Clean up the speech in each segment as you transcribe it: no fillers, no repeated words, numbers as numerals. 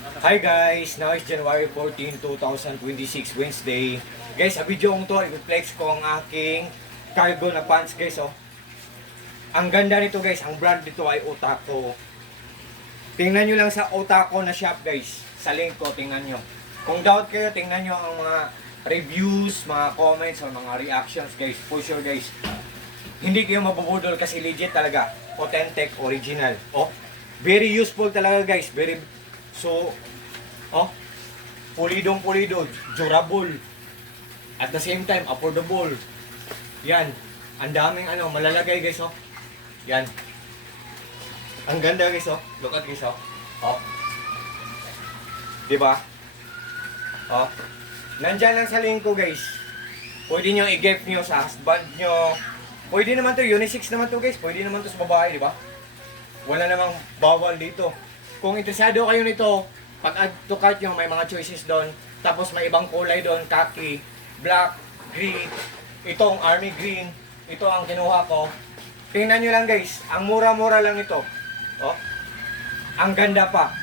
Hi guys! Now is January 14, 2026, Wednesday. Guys, sa video kong to, i-flex ko ang aking cargo na pants guys. Oh. Ang ganda nito guys, ang brand nito ay Otako. Tingnan nyo lang sa Otako na shop guys. Sa link ko, tingnan nyo. Kung doubt kayo, tingnan nyo ang mga reviews, mga comments, or mga reactions guys. For sure guys. Hindi kayo mabubudol kasi legit talaga. Authentic, original. Oh, very useful talaga guys. So, pulido, durable. At the same time, affordable. Yan. Ang daming malalagay guys, oh. Yan. Ang ganda guys, oh. Look at guys, oh. Oh. Diba? Oh. Nandyan lang sa link ko guys. Pwede nyo i-gift nyo sa husband nyo. Pwede naman to, unisex naman to guys. Pwede naman to sa babae, diba? Wala namang bawal dito. Kung interesado kayo nito, pag-add to cart nyo, may mga choices doon. Tapos may ibang kulay doon, khaki, black, green. Itong army green. Ito ang kinuha ko. Tingnan nyo lang guys, ang mura-mura lang ito. Oh. Ang ganda pa.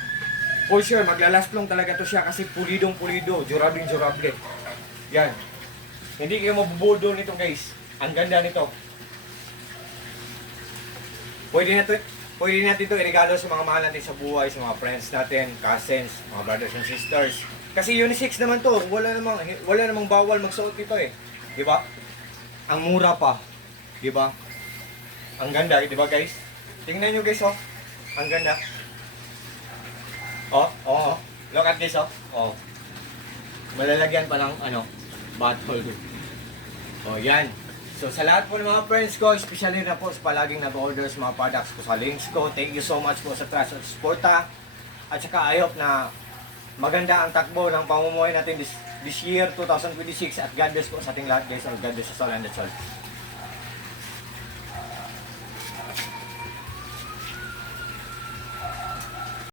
For sure, maglalast long talaga to siya kasi pulidong-pulido, durable. Yan. Hindi kayo mabubudol nito guys. Ang ganda nito. Pwede natin ito i-regalo sa mga mahal natin sa buhay, sa mga friends natin, cousins, mga brothers and sisters. Kasi unisex naman to, wala namang bawal magsuot nito eh. 'Di ba? Ang mura pa. 'Di ba? Ang ganda, 'di ba guys? Tingnan niyo guys, oh. Ang ganda. Oh. Look at this, oh. Oh. Malalagyan pa ng bottle. Oh, yan. So sa lahat po ng mga friends ko, especially na po sa palaging nag-order sa mga products ko sa links ko, thank you so much po sa trust at suporta. At saka I hope na maganda ang takbo ng pamumuhay natin this year 2026 at God bless po sa ating lahat guys. God bless us all and that's all.